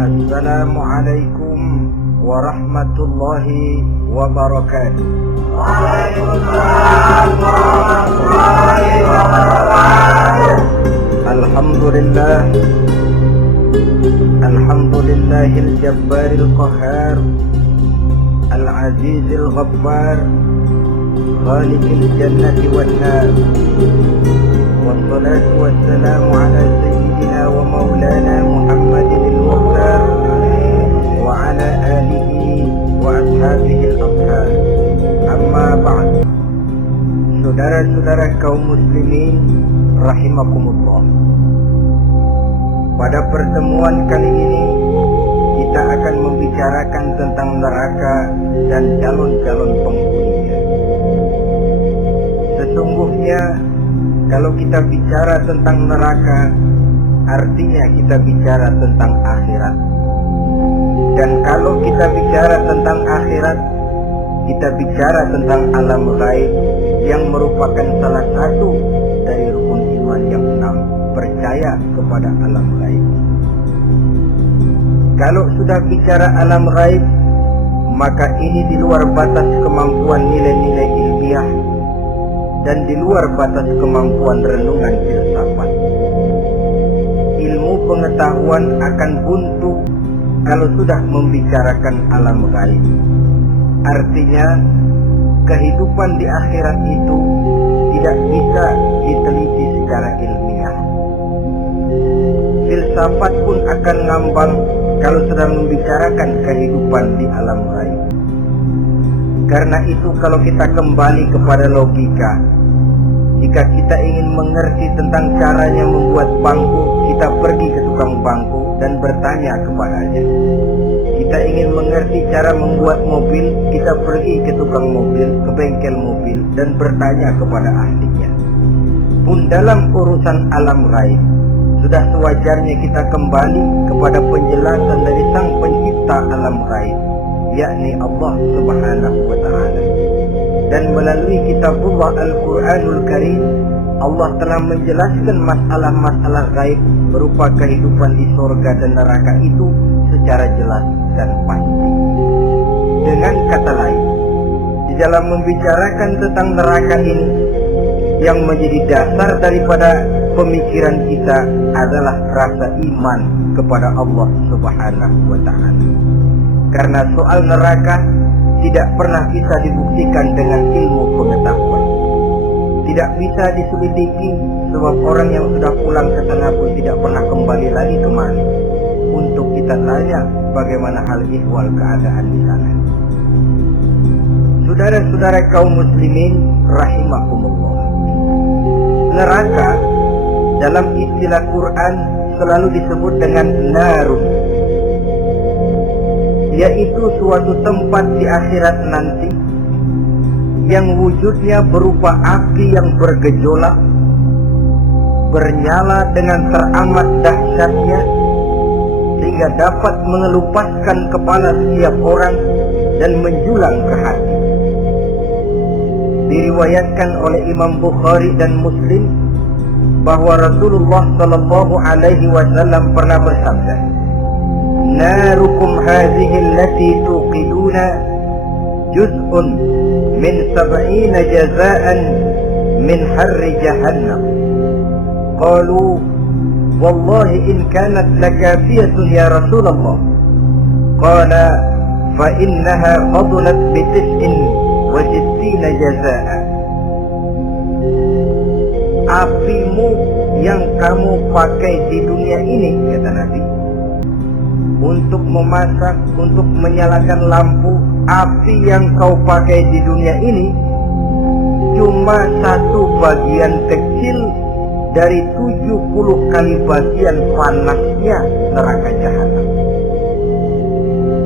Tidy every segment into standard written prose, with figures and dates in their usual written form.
Assalamualaikum warahmatullahi wabarakatuh. Waalaikumsalam warahmatullahi wabarakatuh. Alhamdulillah, alhamdulillahil jabbaril qahhar, al-azizil ghaffar, khaliqil jannati wan nar. Wassalatu wassalamu ala sayyidina wa maulana Muhammadin al-Mukhtar wa ala alihi wa ashabihi al-athhar. Amma ba'd. Saudara-saudara kaum muslimin rahimakumullah. Pada pertemuan kali ini kita akan membicarakan tentang neraka dan calon-calon penghuninya. Sesungguhnya kalau kita bicara tentang neraka, artinya kita bicara tentang akhirat. Dan kalau kita bicara tentang akhirat, kita bicara tentang alam gaib yang merupakan salah satu dari rukun iman yang 6, percaya kepada alam gaib. Kalau sudah bicara alam gaib, maka ini di luar batas kemampuan nilai-nilai ilmiah dan di luar batas kemampuan renungan filsafat. Ilmu pengetahuan akan buntu kalau sudah membicarakan alam gaib. Artinya kehidupan di akhirat itu tidak bisa diteliti secara ilmiah. Filsafat pun akan ngambang kalau sedang membicarakan kehidupan di alam gaib. Karena itu kalau kita kembali kepada logika, jika kita ingin mengerti tentang caranya membuat bangku, kita pergi ke tukang bangku dan bertanya kepadanya. Kita ingin mengerti cara membuat mobil, kita pergi ke tukang mobil, ke bengkel mobil dan bertanya kepada ahlinya. Pun dalam urusan alam gaib, sudah sewajarnya kita kembali kepada penjelasan dari Sang Pencipta alam gaib, yakni Allah Subhanahu wa ta'ala. Dan melalui kitabullah Al-Quranul Karim, Allah telah menjelaskan masalah-masalah gaib berupa kehidupan di surga dan neraka itu secara jelas dan pasti. Dengan kata lain, di dalam membicarakan tentang neraka ini, yang menjadi dasar daripada pemikiran kita adalah rasa iman kepada Allah Subhanahu wa ta'ala. Karena soal neraka tidak pernah bisa dibuktikan dengan ilmu pengetahuan. Tidak bisa diselidiki, sebab orang yang sudah pulang ke sana pun tidak pernah kembali lagi kemari untuk kita tanya bagaimana hal ihwal keadaan di sana. Saudara-saudara kaum muslimin rahimakumullah. Neraka dalam istilah Quran selalu disebut dengan narun, yaitu suatu tempat di akhirat nanti yang wujudnya berupa api yang bergejolak, bernyala dengan teramat dahsyatnya, sehingga dapat mengelupaskan kepala setiap orang dan menjulang ke hati. Diriwayatkan oleh Imam Bukhari dan Muslim bahwa Rasulullah sallallahu alaihi wasallam pernah bersabda, "Narukum hadhihi allati tuqiduna juz'un min 70 jazaan min harri jahannam." Qalu, "Wallahi in kanat lakafiyatun ya Rasulullah." Qala, "Fa innaha fadlat bi 69 jazaan." Apimu yang kamu pakai di dunia ini, kata Nabi, untuk memasak, untuk menyalakan lampu, api yang kau pakai di dunia ini cuma satu bagian kecil dari 70 kali bagian panasnya neraka jahanam.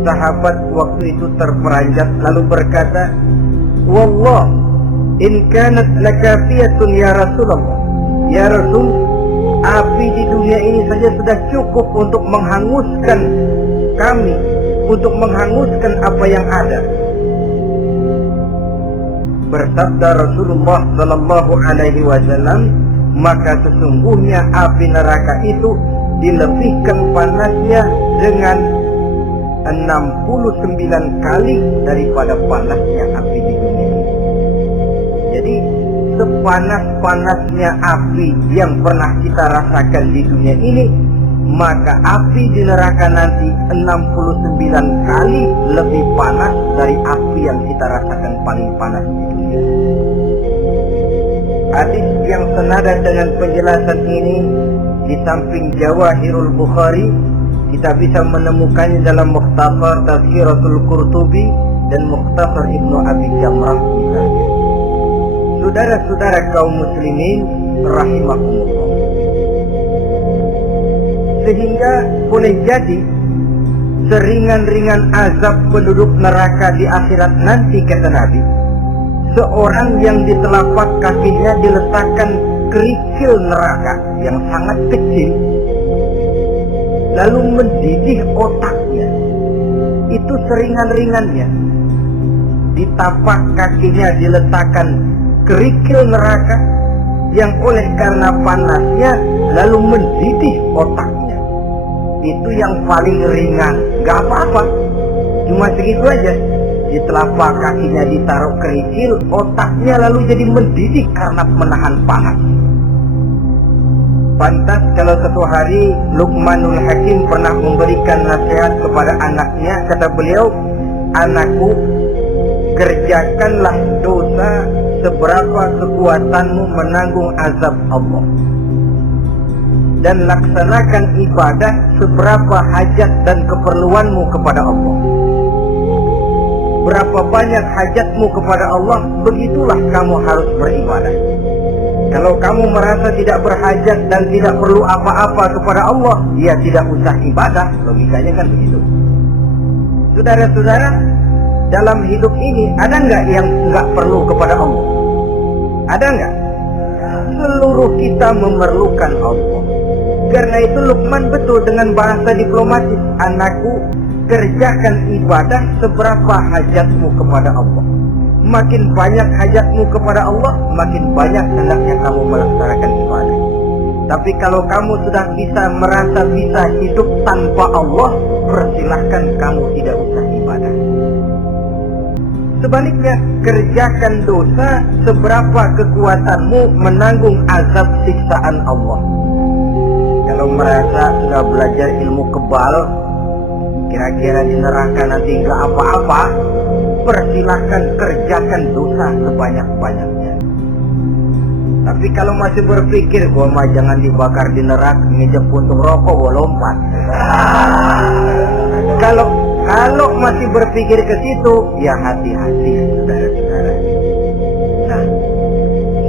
Sahabat waktu itu terperanjat lalu berkata, "Wallah, in kanat lakafiyatun ya Rasulullah." Ya Rasul, api di dunia ini saja sudah cukup untuk menghanguskan kami, untuk menghanguskan apa yang ada. Bersabda Rasulullah sallallahu alaihi wasallam, maka sesungguhnya api neraka itu dilebihkan panasnya dengan 69 kali daripada panasnya api di dunia ini. Jadi sepanas-panasnya api yang pernah kita rasakan di dunia ini, maka api di neraka nanti 69 kali lebih panas dari api yang kita rasakan paling panas di dunia. Hadis yang senada dengan penjelasan ini di samping Jawahirul Bukhari, kita bisa menemukannya dalam Mukhtasar Tazkiratul Qurtubi dan Mukhtasar Ibnu Abi Jamrah misalnya. Saudara-saudara kaum muslimin rahimakumullah. Sehingga boleh jadi seringan-ringan azab penduduk neraka di akhirat nanti, kata Nabi, seorang yang di telapak kakinya diletakkan kerikil neraka yang sangat kecil, lalu mendidih otaknya. Itu seringan-ringannya. Di tapak kakinya diletakkan kerikil neraka yang oleh karena panasnya lalu mendidih otaknya. Itu yang paling ringan. Gak apa-apa, cuma segitu aja. Di telapak kakinya ditaruh kerikil, otaknya lalu jadi mendidih karena menahan panas. Pantas kalau suatu hari Luqmanul Hakim pernah memberikan nasihat kepada anaknya. Kata beliau, anakku, kerjakanlah dosa seberapa kekuatanmu menanggung azab Allah, dan laksanakan ibadah seberapa hajat dan keperluanmu kepada Allah. Berapa banyak hajatmu kepada Allah, begitulah kamu harus beribadah. Kalau kamu merasa tidak berhajat dan tidak perlu apa-apa kepada Allah, ya tidak usah ibadah. Logikanya kan begitu. Saudara-saudara, dalam hidup ini ada nggak yang nggak perlu kepada Allah? Ada nggak? Seluruh kita memerlukan Allah. Karena itu Luqman betul dengan bahasa diplomatis, anakku, kerjakan ibadah seberapa hajatmu kepada Allah. Makin banyak hajatmu kepada Allah, makin banyak hendaknya kamu melaksanakan ibadah. Tapi kalau kamu sudah merasa bisa hidup tanpa Allah, persilahkan kamu tidak usah ibadah. Sebaliknya, kerjakan dosa seberapa kekuatanmu menanggung azab siksaan Allah. Kalau merasa sudah belajar ilmu kebal, kira-kira di neraka nanti nggak apa-apa, persilahkan kerjakan dosa sebanyak-banyaknya. Tapi kalau masih berpikir, gua mah jangan dibakar di neraka, ngejek puntung rokok, gua lompat. Kalau masih berpikir ke situ, ya hati-hati, saudara-saudara. Nah,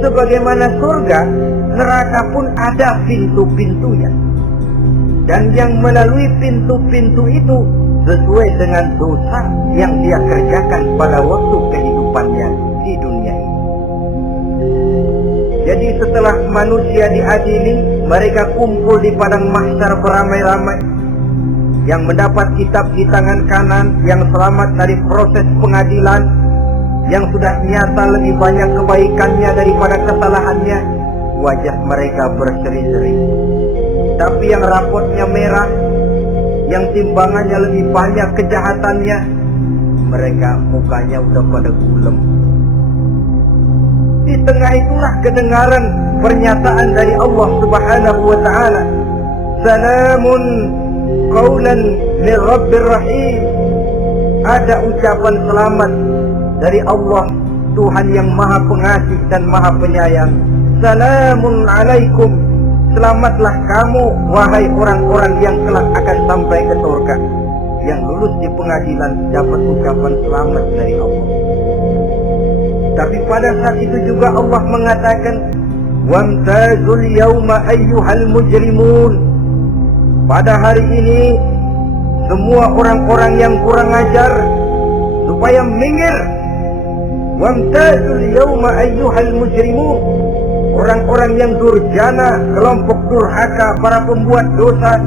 sebagaimana surga, neraka pun ada pintu-pintunya. Dan yang melalui pintu-pintu itu sesuai dengan dosa yang dia kerjakan pada waktu kehidupannya di dunia ini. Jadi setelah manusia diadili, mereka kumpul di padang mahsyar beramai-ramai. Yang mendapat kitab di tangan kanan, yang selamat dari proses pengadilan, yang sudah nyata lebih banyak kebaikannya daripada kesalahannya, wajah mereka berseri-seri. Tapi yang rapotnya merah, yang timbangannya lebih banyak kejahatannya, mereka mukanya udah pada gulem. Di tengah itulah kedengaran pernyataan dari Allah Subhanahu wa ta'ala, salamun qaulan min Rabbir Rahim. Ada ucapan selamat dari Allah, Tuhan yang maha pengasih dan maha penyayang. Salamun alaikum, selamatlah kamu wahai orang-orang yang kelak akan sampai ke surga. Yang lulus di pengadilan dapat ucapan selamat dari Allah. Tapi pada saat itu juga Allah mengatakan, wamtazul yawma ayyuhal mujrimun. Pada hari ini semua orang-orang yang kurang ajar supaya minggir. Wamtazul yawma ayyuhal mujrimun. Orang-orang yang durjana, kelompok durhaka, para pembuat dosa,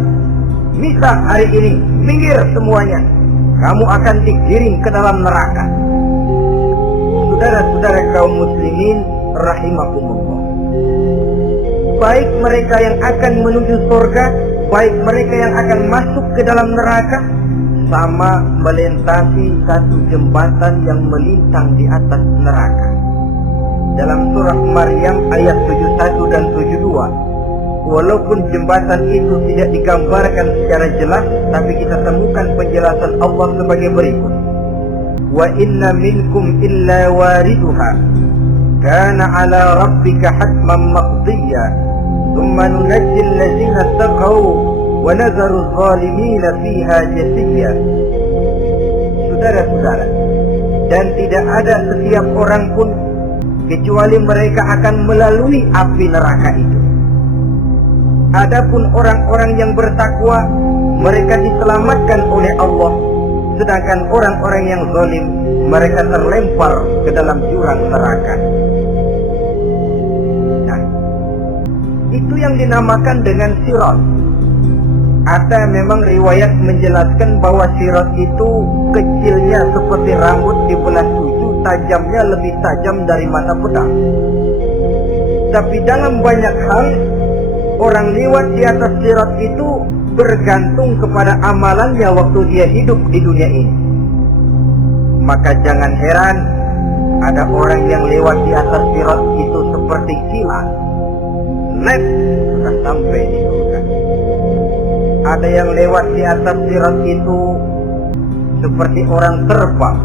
misah hari ini, minggir semuanya. Kamu akan dikirim ke dalam neraka. Saudara-saudara kaum muslimin rahimakumullah, baik mereka yang akan menuju surga baik mereka yang akan masuk ke dalam neraka sama melintasi satu jembatan yang melintang di atas neraka. Dalam surah Maryam ayat 71 dan 72, walaupun jembatan itu tidak digambarkan secara jelas, tapi kita temukan penjelasan Allah sebagai berikut. Wa inna minkum illa wariduha kana ala rabbika hatman maqdiya thumma nunajji allazina taqaw wa nadharu adh-dhalimina fiha jasiyya. Saudara-saudara, dan tidak ada setiap orang pun kecuali mereka akan melalui api neraka itu. Adapun orang-orang yang bertakwa, mereka diselamatkan oleh Allah, sedangkan orang-orang yang zalim, mereka terlempar ke dalam jurang neraka. Nah, itu yang dinamakan dengan sirat. Ada memang riwayat menjelaskan bahwa sirat itu kecilnya seperti rambut dibelah 7, tajamnya lebih tajam dari mata pedang. Tapi dalam banyak hal, orang lewat di atas sirat itu bergantung kepada amalannya waktu dia hidup di dunia ini. Maka jangan heran ada orang yang lewat di atas sirat itu seperti kilat, lep sudah sampai di surga. Ada yang lewat di atas sirat itu seperti orang terbang.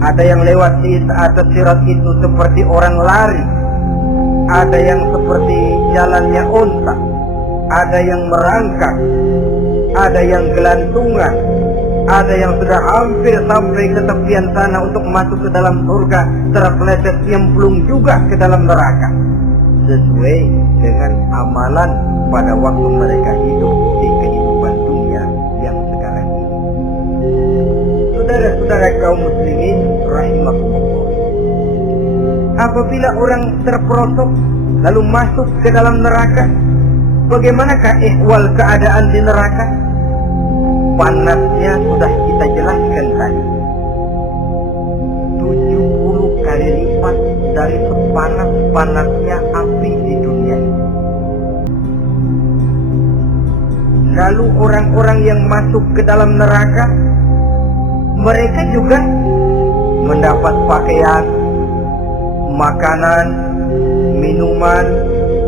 Ada yang lewat di atas sirat itu seperti orang lari. Ada yang seperti jalannya unta, ada yang merangkak, ada yang gelantungan, ada yang sudah hampir sampai ke tepian sana untuk masuk ke dalam surga, terpeleset nyemplung juga ke dalam neraka, sesuai dengan amalan pada waktu mereka hidup di kehidupan dunia yang sekarang ini. Saudara-saudara kaum muslimin rahimakumullah, apabila orang terperosok lalu masuk ke dalam neraka, bagaimanakah ihwal keadaan di neraka? Panasnya sudah kita jelaskan tadi, 70 kali lipat dari sepanas-panasnya api di dunia ini. Lalu orang-orang yang masuk ke dalam neraka, mereka juga mendapat pakaian, makanan, minuman,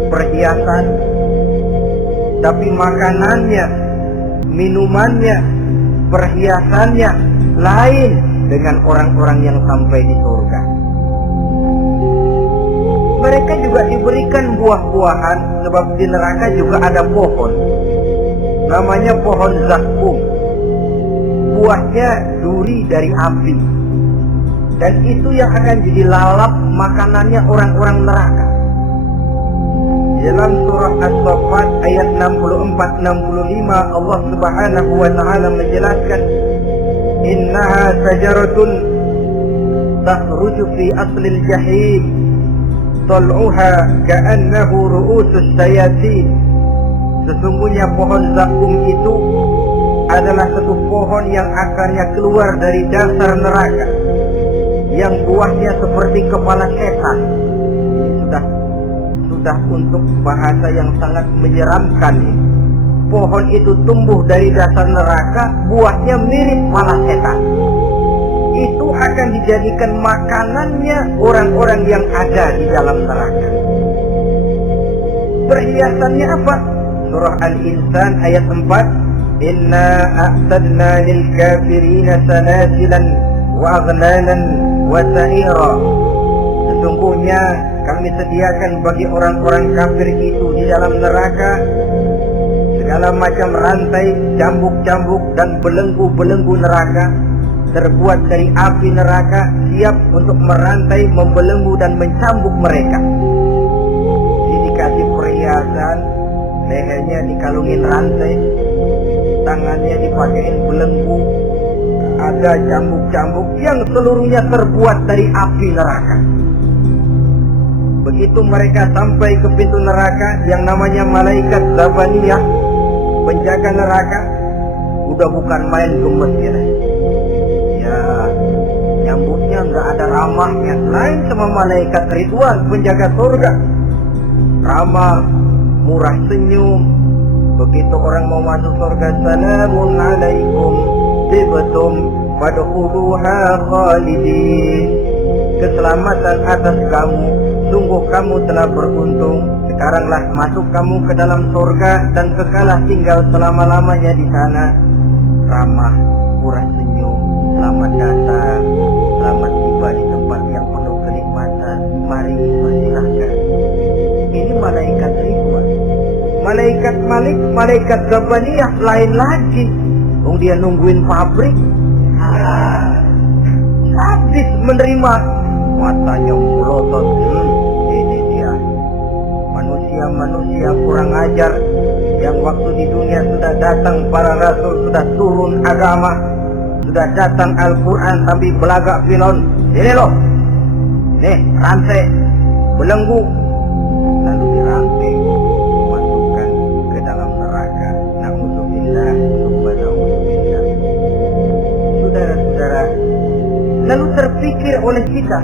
perhiasan. Tapi makanannya, minumannya, perhiasannya lain dengan orang-orang yang sampai di surga. Mereka juga diberikan buah-buahan, sebab di neraka juga ada pohon, namanya pohon zakum. Buahnya duri dari api, dan itu yang akan jadi lalap makanannya orang-orang neraka. Dalam surah As-Saffat ayat 64-65 Allah Subhanahu wa taala menjelaskan, innaha sajaratun takhruju fi aslil jahim tal'uha ka'annahu ru'usus sayatin. Sesungguhnya pohon zakum itu adalah satu pohon yang akarnya keluar dari dasar neraka, yang buahnya seperti kepala setan. Ini sudah untuk bahasa yang sangat menyeramkan. Pohon itu tumbuh dari dasar neraka, buahnya mirip kepala setan. Itu akan dijadikan makanannya orang-orang yang ada di dalam neraka. Perhiasannya apa? Surah Al-Insan ayat 4, inna a'tadna lil kafirina sanasilan wa aghlalan wa sa'ira. Sesungguhnya kami sediakan bagi orang-orang kafir itu di dalam neraka segala macam rantai, cambuk-cambuk dan belenggu-belenggu neraka, terbuat dari api neraka, siap untuk merantai, membelenggu dan mencambuk mereka. Jadi dikasih perhiasan, lehernya dikalungin rantai, tangannya dipakein belenggu, ada cambuk-cambuk yang seluruhnya terbuat dari api neraka. Begitu mereka sampai ke pintu neraka yang namanya malaikat Zabaniyah, penjaga neraka, udah bukan main gemes ya, nyambutnya nggak ada ramahnya, lain sama malaikat Ridwan penjaga surga. Ramah, murah senyum, Begitu orang mau masuk surga, salamun alaikum tibtum fadkhuluha khalidin. Keselamatan atas kamu, sungguh kamu telah beruntung. Sekaranglah masuk kamu ke dalam surga dan kekalah tinggal selama-lamanya di sana. Ramah, murah senyum, selamat datang, selamat tiba di tempat yang penuh kenikmatan. Mari persilahkan. Ini malaikat ridwan. Malaikat Malik, malaikat Gabaniyah lain lagi. Dia nungguin pabrik. Habis menerima, matanya melotot. Ini dia manusia-manusia kurang ajar yang waktu di dunia sudah datang para rasul, sudah turun agama, sudah datang Al-Quran, tapi belagak pilon. Ini loh, nih rantai, belenggu, lalu dirangkai, masukkan ke dalam neraka. Na'udzubillah, summa na'udzubillah. Saudara-saudara, lalu terpikir oleh kita,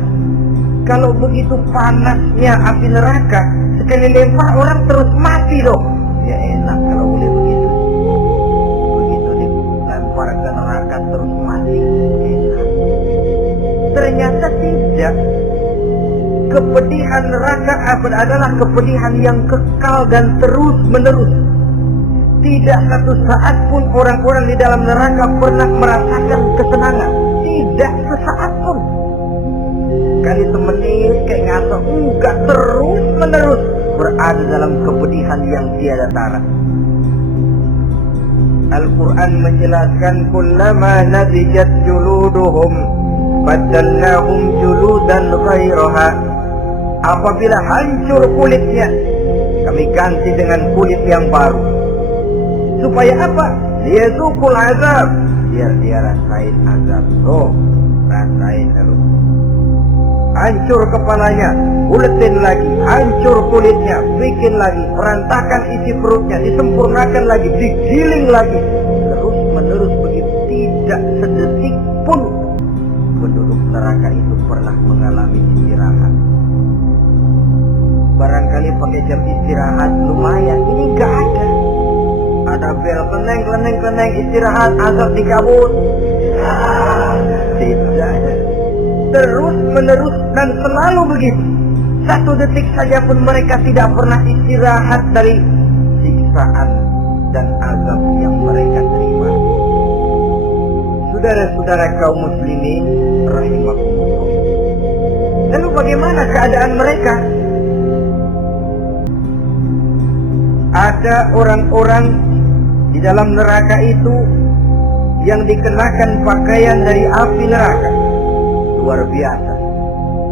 kalau begitu panasnya api neraka, sekali lempar orang terus mati dong. Ya enak kalau boleh begitu. Begitu dilempar ke neraka terus mati, enak. Ternyata tidak. Kepedihan neraka adalah kepedihan yang kekal dan terus menerus. Tidak satu saat pun orang-orang di dalam neraka pernah merasakan kesenangan. Tidak sesaat pun. Kali semenit kayak ngaso, enggak, terus menerus berada dalam kepedihan yang tiada tara. Al-Quran menjelaskan, kullama nadijat juluduhum badalnahum juludan ghairaha. Apabila hancur kulitnya, kami ganti dengan kulit yang baru. Supaya apa? Liyazuqul azab, biar dia rasain azab. Oh, rasain terus. Hancur kepalanya, uletin lagi, hancur kulitnya, bikin lagi, berantakan isi perutnya, disempurnakan lagi, digiling lagi, terus menerus begitu. Tidak sedetik pun penduduk neraka itu pernah mengalami istirahat. Barangkali pakai jam istirahat lumayan, ini enggak ada. Ada bel keneng istirahat, azab dikabut. Tidak. Terus menerus dan selalu begitu. Satu detik saja pun mereka tidak pernah istirahat dari siksaan dan azab yang mereka terima. Saudara-saudara kaum muslimin rahimakumullah. Lalu bagaimana keadaan mereka? Ada orang-orang di dalam neraka itu yang dikenakan pakaian dari api neraka. Luar biasa.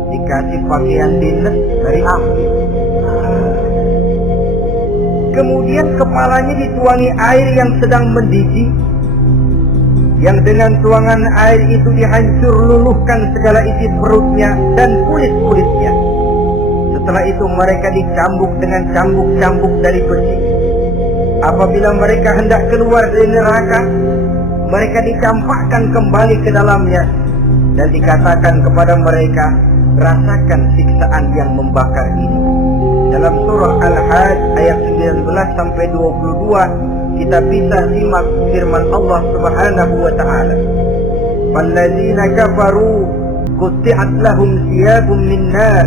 Dikasih pakaian dinas dari api. Kemudian kepalanya dituangi air yang sedang mendidih, yang dengan tuangan air itu dihancur luluhkan segala isi perutnya dan kulit-kulitnya. Setelah itu mereka dicambuk dengan cambuk-cambuk dari besi. Apabila mereka hendak keluar dari neraka, mereka dicampakkan kembali ke dalamnya dan dikatakan kepada mereka, rasakan siksaan yang membakar ini. Dalam surah Al-Hajj ayat 19 sampai 22 kita bisa simak firman Allah Subhanahu wa taala. Walladzina kafaru qutti'at lahum thiyabun min nar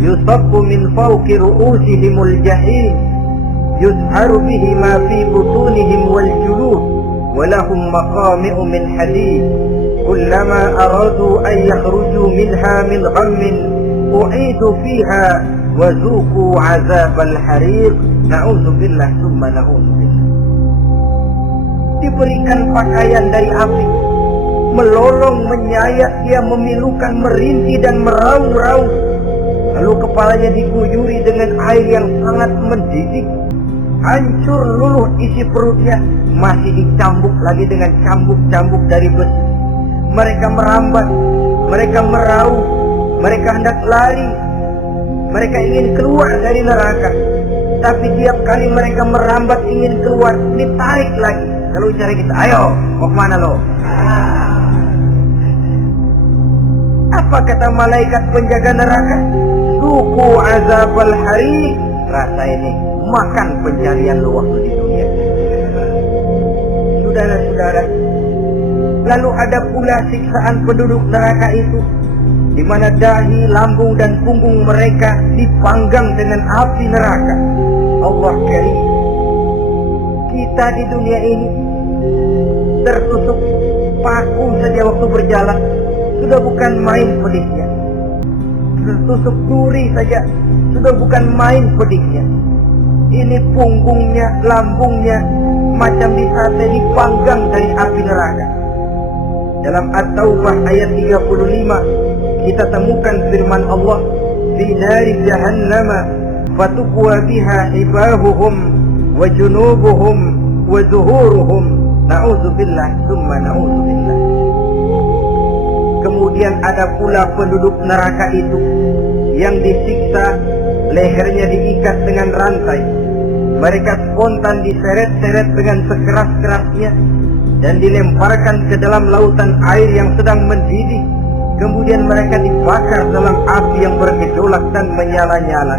yusabbu min fawqi ru'usihimul jahim yusharu bihi ma fi butunihim wal julud wa lahum maqami'u min hadid kullama aradu an yakhruju minha min ghammin u'idu fiha wa zuqu 'adzabal hariq. Na'udzubillah summa na'udzubillah. Diberikan pakaian dari api, melolong, menyayat, dia memilukan, merintih dan meraung-raung. Lalu kepalanya diguyuri dengan air yang sangat mendidih. Hancur luluh isi perutnya, masih dicambuk lagi dengan cambuk-cambuk dari besi. Mereka merambat, mereka meraung, mereka hendak lari, mereka ingin keluar dari neraka. Tapi tiap kali mereka merambat ingin keluar, ditarik lagi. Lalu cari kita, ayo, mau kemana lo? Apa kata malaikat penjaga neraka? Suku azabal hari, rasa ini, makan pencarian lo waktu di dunia. saudara-saudara. Lalu ada pula siksaan penduduk neraka itu, di mana dahi, lambung dan punggung mereka dipanggang dengan api neraka. Allah karim. Kita di dunia ini tertusuk paku saja waktu berjalan sudah bukan main pedihnya. Tertusuk duri saja sudah bukan main pedihnya. Ini punggungnya, lambungnya macam disate dipanggang dari api neraka. Dalam At-Taubah ayat 35 kita temukan firman Allah, "Fi nari jahannam fatukwa biha ibahuhum wa junubuhum wa zuhuruhum." Na'udzubillah summa na'udzubillah. Kemudian ada pula penduduk neraka itu yang disiksa, lehernya diikat dengan rantai. Mereka spontan diseret-seret dengan sekeras-kerasnya dan dilemparkan ke dalam lautan air yang sedang mendidih. Kemudian mereka dibakar dalam api yang bergejolak dan menyala-nyala.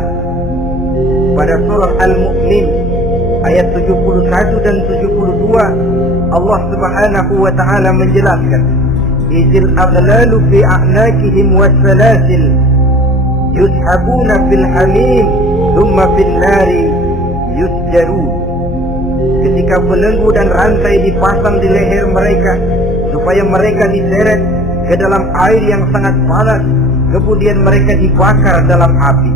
Pada surah Al-Mu'min ayat 71 dan 72 Allah Subhanahu wa ta'ala menjelaskan, "Izil aghlalu fi a'naqihim wassalasil yushabuna fil hamim thumma fil nari yusjarun." Ketika belenggu dan rantai dipasang di leher mereka supaya mereka diseret ke dalam air yang sangat panas, kemudian mereka dibakar dalam api.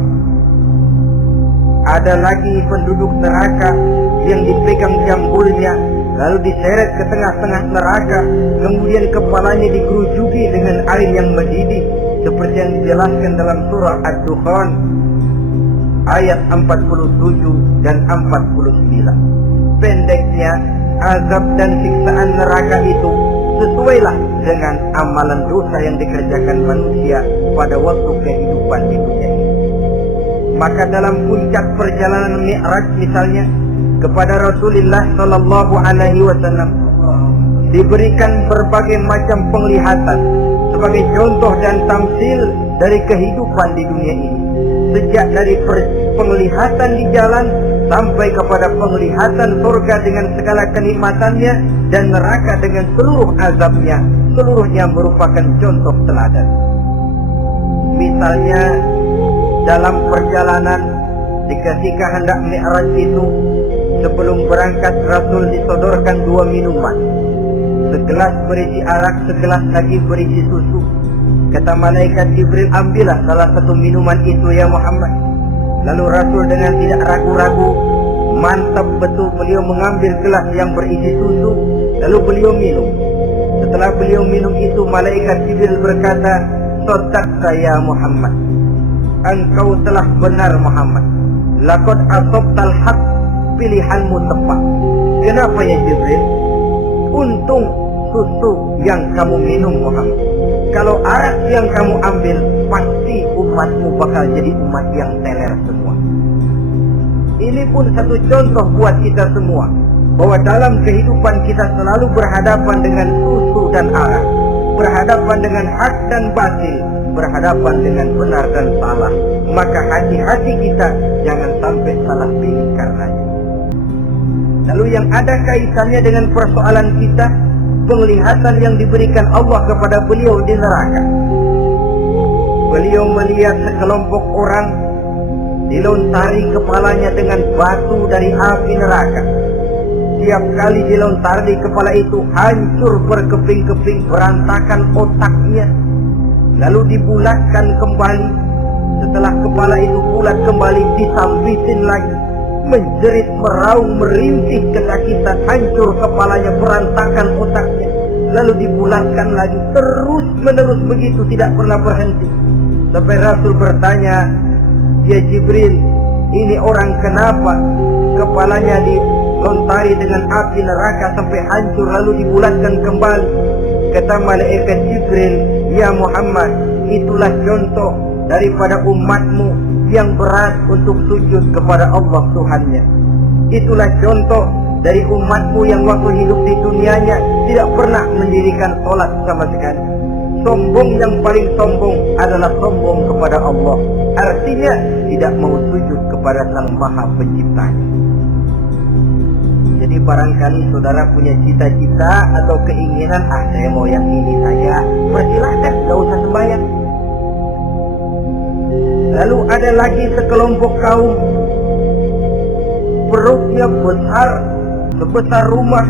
Ada lagi penduduk neraka yang dipegang jambulnya lalu diseret ke tengah-tengah neraka, kemudian kepalanya dikerucuti dengan air yang mendidih seperti yang dijelaskan dalam surah Ad-Dukhan ayat 47 dan 49. Pendeknya, azab dan siksaan neraka itu sesuailah dengan amalan dosa yang dikerjakan manusia pada waktu kehidupan di dunia ini. Maka dalam puncak perjalanan Mi'raj misalnya, kepada Rasulullah Sallallahu Alaihi Wasallam diberikan berbagai macam penglihatan sebagai contoh dan tamsil dari kehidupan di dunia ini. Sejak dari penglihatan di jalan sampai kepada penglihatan surga dengan segala kenikmatannya dan neraka dengan seluruh azabnya, seluruhnya merupakan contoh teladan. Misalnya dalam perjalanan ketika hendak Mi'raj itu, sebelum berangkat Rasul disodorkan 2 minuman, segelas berisi arak, segelas lagi berisi susu. Kata malaikat Jibril, "Ambillah salah satu minuman itu ya Muhammad." Lalu Rasul dengan tidak ragu-ragu, mantap betul, beliau mengambil gelas yang berisi susu, lalu beliau minum. Setelah beliau minum itu, malaikat Jibril berkata, "Shadaqta ya Muhammad, engkau telah benar Muhammad. Laqad asabtal haqq, pilihanmu tepat." Kenapa ya Jibril? Untung susu yang kamu minum Muhammad. Kalau arak yang kamu ambil, pasti umatmu bakal jadi umat yang teler semua. Ini pun satu contoh buat kita semua, bahwa dalam kehidupan kita selalu berhadapan dengan susu dan arak, berhadapan dengan hak dan batil, berhadapan dengan benar dan salah. Maka hati-hati kita jangan sampai salah pilih karenanya. Lalu yang ada kaitannya dengan persoalan kita, penglihatan yang diberikan Allah kepada beliau di neraka. Beliau melihat sekelompok orang dilontari kepalanya dengan batu dari api neraka. Tiap kali dilontari kepala itu hancur berkeping-keping, berantakan otaknya, lalu dibulatkan kembali. Setelah kepala itu bulat kembali, disambitin lagi, menjerit, meraung, merintih kesakitan, hancur kepalanya, berantakan otaknya, lalu dibulatkan lagi, terus menerus begitu, tidak pernah berhenti. Sampai Rasul bertanya, "Ya Jibril, ini orang kenapa kepalanya dilontari dengan api neraka sampai hancur lalu dibulatkan kembali?" Kata malaikat Jibril, "Ya Muhammad, itulah contoh daripada umatmu yang berat untuk sujud kepada Allah Tuhannya. Itulah contoh dari umatmu yang waktu hidup di dunianya tidak pernah mendirikan sholat sama sekali. Sombong yang paling sombong adalah sombong kepada Allah. Artinya tidak mau sujud kepada Sang Maha Penciptanya." Jadi barangkali saudara punya cita-cita atau keinginan, saya mau yang ini saja, persilahkan, gak usah sembahyang. Lalu ada lagi sekelompok kaum, perutnya besar, sebesar rumah,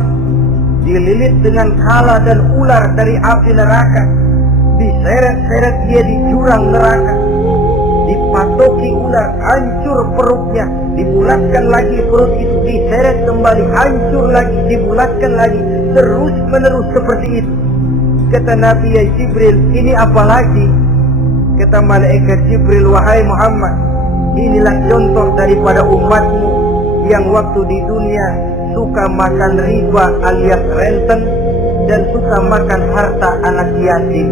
dililit dengan kala dan ular dari api neraka, diseret-seret dia di jurang neraka, dipatoki ular, hancur perutnya, dibulatkan lagi perut itu, diseret kembali, hancur lagi, dibulatkan lagi, terus menerus seperti itu. Kata Nabi, ya Jibril, ini apa lagi? Kata malaikat Jibril, wahai Muhammad, inilah contoh daripada umatmu yang waktu di dunia suka makan riba alias renten dan suka makan harta anak yatim,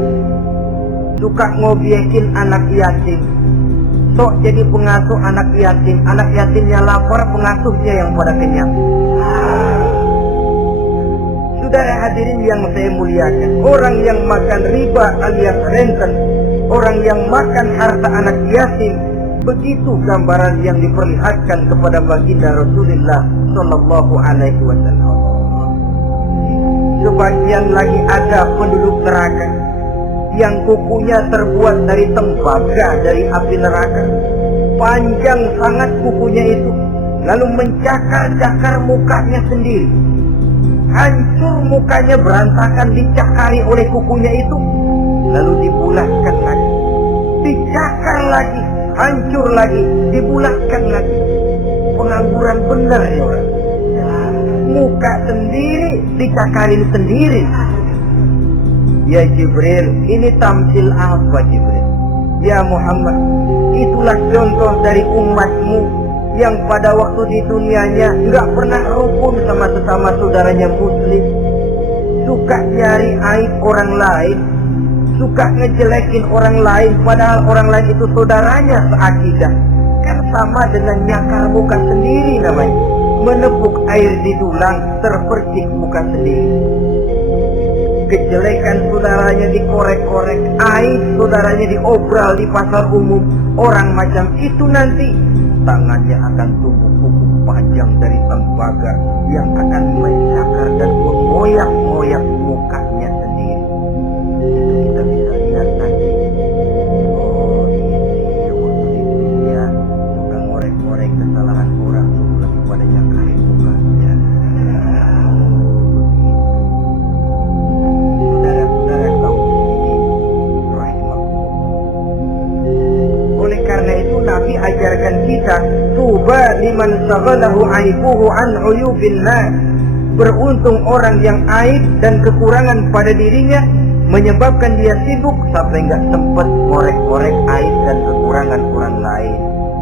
suka ngobyekin anak yatim, sok jadi pengasuh anak yatimnya lapar, pengasuhnya yang pada kenyang. Saudara hadirin yang saya muliakan, orang yang makan riba alias renten, orang yang makan harta anak yatim, begitu gambaran yang diperlihatkan kepada baginda Rasulullah Sallallahu Alaihi Wasallam. Sebagian lagi ada penduduk neraka yang kukunya terbuat dari tembaga dari api neraka, panjang sangat kukunya itu, lalu mencakar-cakar mukanya sendiri, hancur mukanya berantakan, dicakari oleh kukunya itu, lalu dibulatkan lagi, dicakar lagi, hancur lagi, dibulatkan lagi. Pengangguran benar ya orang, muka sendiri dicakarin sendiri. Ya Jibril, ini tamsil apa Jibril? Ya Muhammad, itulah contoh dari umatmu yang pada waktu di dunianya nggak pernah rukun sama sesama saudaranya muslim, suka nyari aib orang lain, suka ngejelekin orang lain, padahal orang lain itu saudaranya seakidah. Kan sama dengan nyakar muka sendiri namanya, menepuk air di dulang, terpercik muka sendiri. Kejelekan saudaranya dikorek-korek, aib saudaranya diobral di pasar umum. Orang macam itu nanti tangannya akan tumbuh kuku panjang dari tembaga yang akan mencakar dan mengoyak-ngoyak mukanya sendiri. Itu kita bisa lihat nanti. Oh ini waktu di dunia suka ngorek-ngorek kesalahan orang tuh lebih pada nyakarin mukanya. Saudara-saudara kaum muslimin rahimakumullah. Oleh karena itu Nabi ajarkan kita, tuba liman saghalahu aibuhu an uyubin nas. Beruntung orang yang aib dan kekurangan pada dirinya menyebabkan dia sibuk sampai nggak sempat korek-korek aib dan kekurangan orang lain.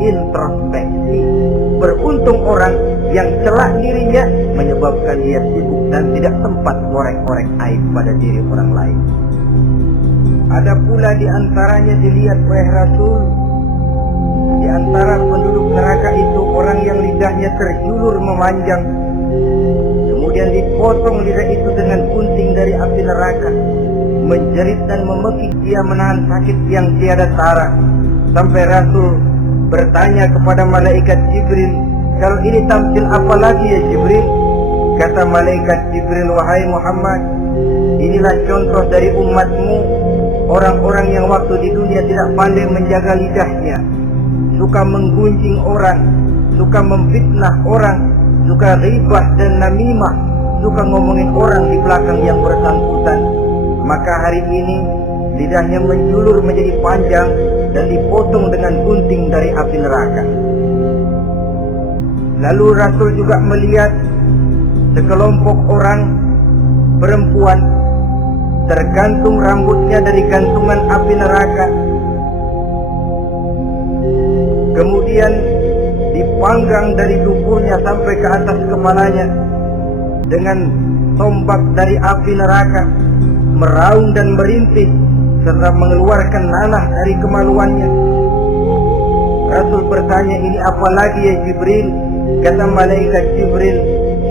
Introspeksi. Beruntung orang yang celak dirinya menyebabkan dia sibuk dan tidak sempat korek-korek aib pada diri orang lain. Ada pula di antaranya dilihat oleh Rasul, di antara penduduk neraka itu orang yang lidahnya terjulur memanjang, kemudian dipotong lidah itu dengan gunting dari api neraka, menjerit dan memekik dia menahan sakit yang tiada tara, sampai Rasul bertanya kepada malaikat Jibril, kalau ini tamsil apa lagi ya Jibril? Kata malaikat Jibril, wahai Muhammad, inilah contoh dari umatmu, orang-orang yang waktu di dunia tidak pandai menjaga lidahnya, suka menggunjing orang, suka memfitnah orang, suka ghibah dan namimah, suka ngomongin orang di belakang yang bersangkutan. Maka hari ini lidahnya menjulur menjadi panjang dan dipotong dengan gunting dari api neraka. Lalu Rasul juga melihat sekelompok orang perempuan tergantung rambutnya dari gantungan api neraka, kemudian dipanggang dari tubuhnya sampai ke atas kepalanya dengan tombak dari api neraka, meraung dan merintih serta mengeluarkan nanah dari kemaluannya. Rasul bertanya, ini apa lagi ya Jibril? Kata malaikat Jibril,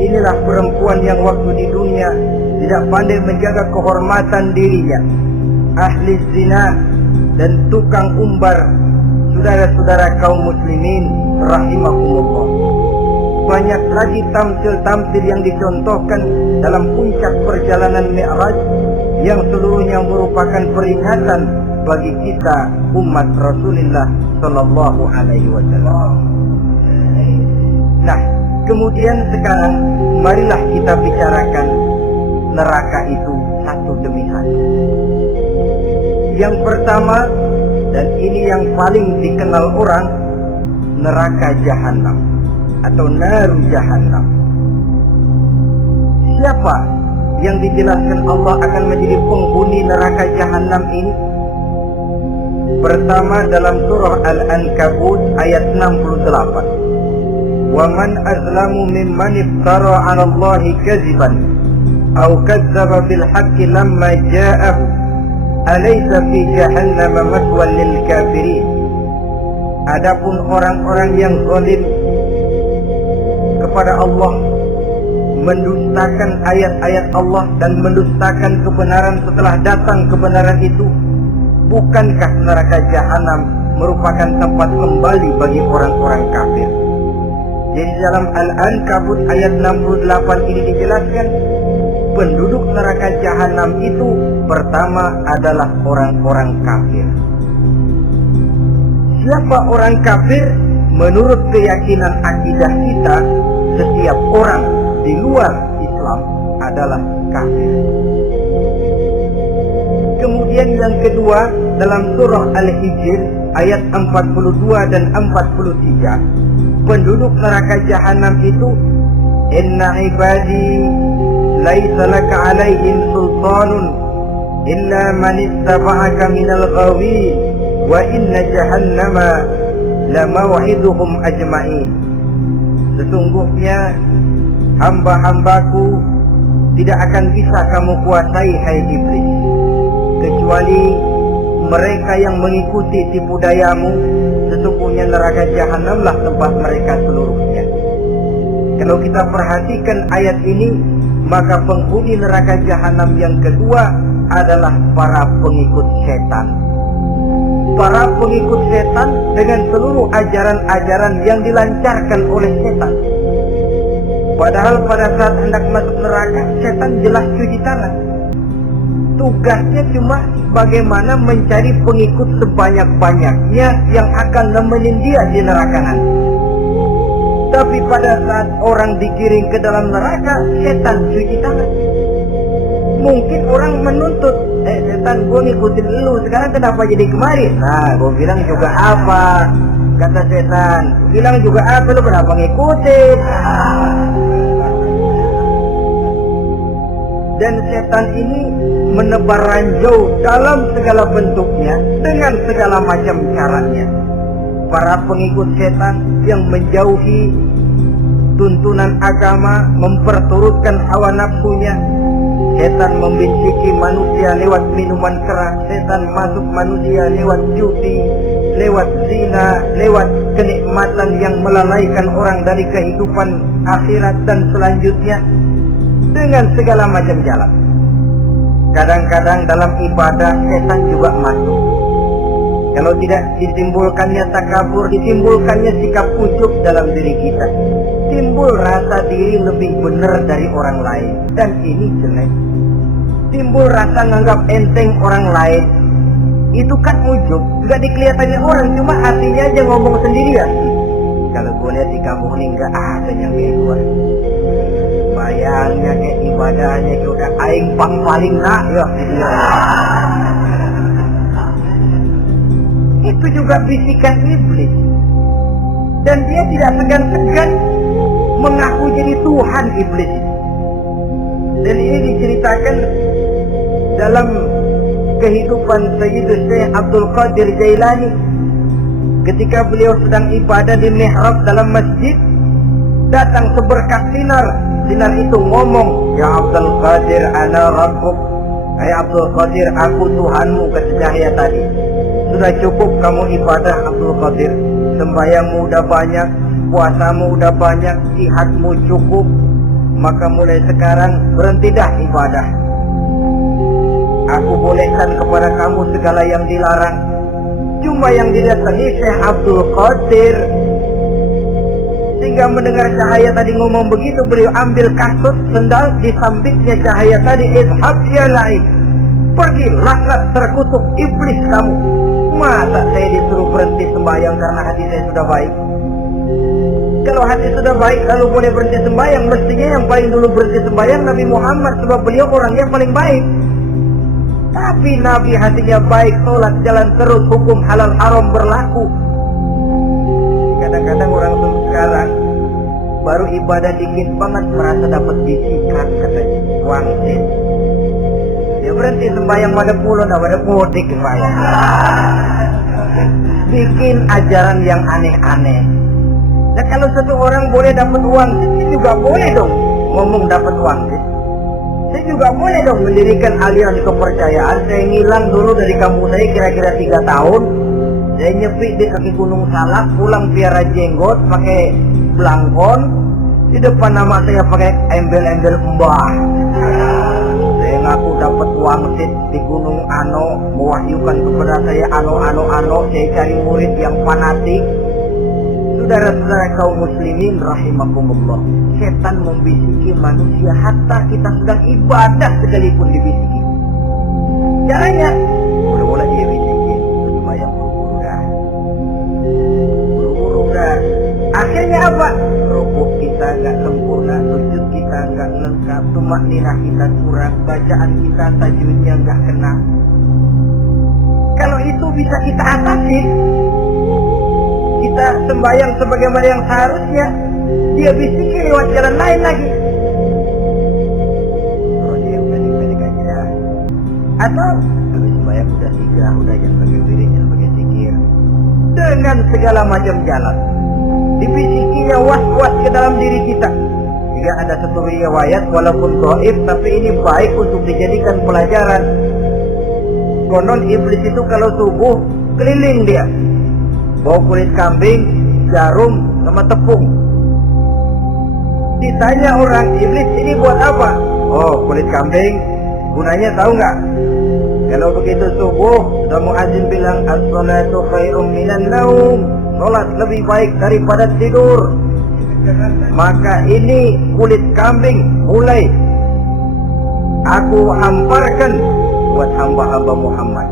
inilah perempuan yang waktu di dunia tidak pandai menjaga kehormatan dirinya, ahli zina dan tukang umbar. Saudara-saudara kaum muslimin rahimakumullah, banyak lagi tamsil-tamsil yang dicontohkan dalam puncak perjalanan Mi'raj yang seluruhnya merupakan peringatan bagi kita umat Rasulullah Sallallahu Alaihi Wasallam. Nah, kemudian sekarang marilah kita bicarakan neraka itu satu demi satu. Yang pertama, dan ini yang paling dikenal orang, neraka Jahannam atau Naru Jahannam. Siapa yang dijelaskan Allah akan menjadi penghuni neraka Jahannam ini? Pertama dalam surah Al-Ankabut ayat 68. Wa man azlamu mimman iftara 'ala Allahi kadziban aw kadzdzaba bil haqqi lamma ja'ahu alaysa fi jahannam maswan lil kafirin. Adapun orang-orang yang zalim kepada Allah, mendustakan ayat-ayat Allah dan mendustakan kebenaran setelah datang kebenaran itu, bukankah neraka Jahannam merupakan tempat kembali bagi orang-orang kafir? Jadi dalam Al-Ankabut ayat 68 ini dijelaskan, penduduk neraka Jahannam itu pertama adalah orang-orang kafir. Siapa orang kafir? Menurut keyakinan akidah kita, setiap orang di luar Islam adalah kafir. Kemudian yang kedua dalam surah Al-Hijr ayat 42 dan 43, penduduk neraka Jahannam itu, inna ibadi laisa laka alaihim sultanun illa man ittaba'aka minal ghawin wa inna jahannama lamaw'iduhum ajma'in. Sesungguhnya hamba-hambaku tidak akan bisa kamu kuasai, hai iblis, kecuali mereka yang mengikuti tipu dayamu. Sesungguhnya neraka Jahannamlah tempat mereka seluruhnya. Kalau kita perhatikan ayat ini, maka penghuni neraka Jahannam yang kedua adalah para pengikut setan. Para pengikut setan dengan seluruh ajaran-ajaran yang dilancarkan oleh setan. Padahal pada saat hendak masuk neraka, setan jelas cuci tangan. Tugasnya cuma bagaimana mencari pengikut sebanyak-banyaknya yang akan nemenin dia di neraka nanti. Tapi pada saat orang digiring ke dalam neraka, setan cuci tangan. Mungkin orang menuntut, setan, gue ngikutin lu, sekarang kenapa jadi kemari? Nah, gue bilang juga apa? Kata setan, gue bilang juga apa, lu kenapa ngikutin? Dan setan ini menebar ranjau dalam segala bentuknya, dengan segala macam caranya. Para pengikut setan yang menjauhi tuntunan agama, memperturutkan hawa nafsunya. Setan membinciki manusia lewat minuman keras. Setan masuk manusia lewat judi, lewat zina, lewat kenikmatan yang melalaikan orang dari kehidupan akhirat dan selanjutnya, dengan segala macam jalan. Kadang-kadang dalam ibadah setan juga masuk. Kalau tidak ditimbulkannya takabur, ditimbulkannya sikap ujub dalam diri kita. Timbul rasa diri lebih benar dari orang lain, dan ini jelek. Timbul rasa nganggap enteng orang lain, itu kan ujub, nggak dikelihatannya orang, cuma hatinya aja ngomong sendirian. Kalau gue lihat di kampung ini nggak ada yang kayak gue. Bayangnya kayak ibadahnya kayak udah aing paling nak ya. Itu juga bisikan iblis. Dan dia tidak segan-segan mengaku jadi Tuhan iblis. Dan ini diceritakan dalam kehidupan Sayyidus Syekh Abdul Qadir Jailani. Ketika beliau sedang ibadah di mihrab dalam masjid, datang seberkas sinar. Sinar itu ngomong, ya Abdul Qadir ana rabbuk. Hai Abdul Qadir, aku Tuhanmu, kata cahaya tadi. Sudah cukup kamu ibadah Abdul Qadir. Sembahyangmu udah banyak, puasamu udah banyak, jihadmu cukup. Maka mulai sekarang berhenti dah ibadah. Aku bolehkan kepada kamu segala yang dilarang. Cuma yang didatangi Syekh Abdul Qadir, Sehingga mendengar cahaya tadi ngomong begitu, beliau ambil kasut sendal, disambitnya cahaya tadi, izhab ya lain, pergi laknat terkutuk iblis kamu. Masa saya disuruh berhenti sembahyang karena hati saya sudah baik? Kalau hati sudah baik lalu boleh berhenti sembahyang, mestinya yang paling dulu berhenti sembahyang Nabi Muhammad, sebab beliau orangnya paling baik. Tapi Nabi hatinya baik, sholat jalan terus, hukum halal haram berlaku. Kadang-kadang orang sekarang baru ibadah dikit banget merasa dapat bisikan katanya, wangsit. Dia berhenti sembahyang pada pulau, pada mudik sembahyang. Bikin ajaran yang aneh-aneh. Nah kalau satu orang boleh dapat uang, saya juga boleh dong ngomong dapat uang. Saya juga boleh dong mendirikan aliran kepercayaan. Saya ngilang dulu dari kampung saya kira-kira 3 tahun. Saya nyepi di kaki Gunung Salak, pulang piara jenggot, pakai belangkon. Di depan nama saya pakai embel-embel mbah. Saya ngaku dapat wangsit di Gunung Ano, mewahyukan kepada saya ano. Saya cari murid yang fanatik. Saudara-saudara kaum muslimin rahimakumullah, setan membisiki manusia hatta kita sedang ibadah sekalipun dibisiki. Caranya mula-mula dia bisikin, sembahyang buru-buru dah. Akhirnya apa? Rukuk kita nggak sempurna, sujud kita nggak lengkap, tumakninah kita kurang, bacaan kita tajwidnya nggak kena. Kalau itu bisa kita atasi, kita sembahyang sebagaimana yang seharusnya, dia bisiki lewat jalan lain lagi. Terus dia pendek-pendek aja. Atau habis sembahyang udah 3, udah jangan pakai wirid, jangan pakai zikir. Dengan segala macam jalan dibisikinya was-was ke dalam diri kita. Jika ada satu riwayat walaupun dhaif, tapi ini baik untuk dijadikan pelajaran. Konon iblis itu kalau subuh keliling dia, bawa kulit kambing, jarum, sama tepung. Ditanya orang, iblis ini buat apa? Oh, kulit kambing. Gunanya tahu nggak? Kalau begitu subuh, sudah muadzin bilang as-salatu khairum minan naum. Salat lebih baik daripada tidur. Maka ini kulit kambing mulai aku hamparkan buat hamba-hamba Muhammad.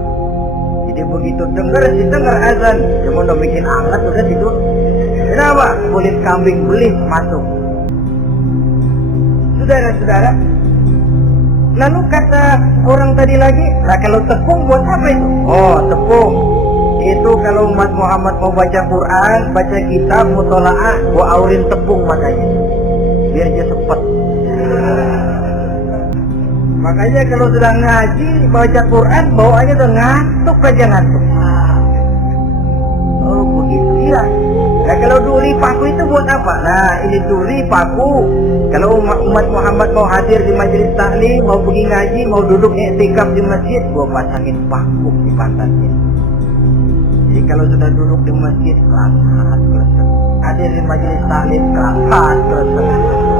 Jadi begitu dengar azan, cuma udah bikin hangat udah tidur. Kenapa? Kulit kambing beli masuk. Saudara-saudara, lalu kata orang tadi lagi, nah kalau tepung buat apa itu? Oh, tepung itu kalau umat Muhammad mau baca Quran, baca kitab, mutolaah, gua aurin tepung makanya biar dia sepet. Makanya kalau sudah ngaji, baca Quran, bawaannya udah ngantuk aja ngantuk. Oh begitu ya. Nah kalau duri paku itu buat apa? Nah ini duri paku. Kalau umat Muhammad mau hadir di majelis taklim, mau pergi ngaji, mau duduk i'tikaf di masjid, gua pasangin paku di pantatnya. Jadi kalau sudah duduk di masjid, kelangkat kelesek. Hadir di majelis taklim, kelangkat kelesek.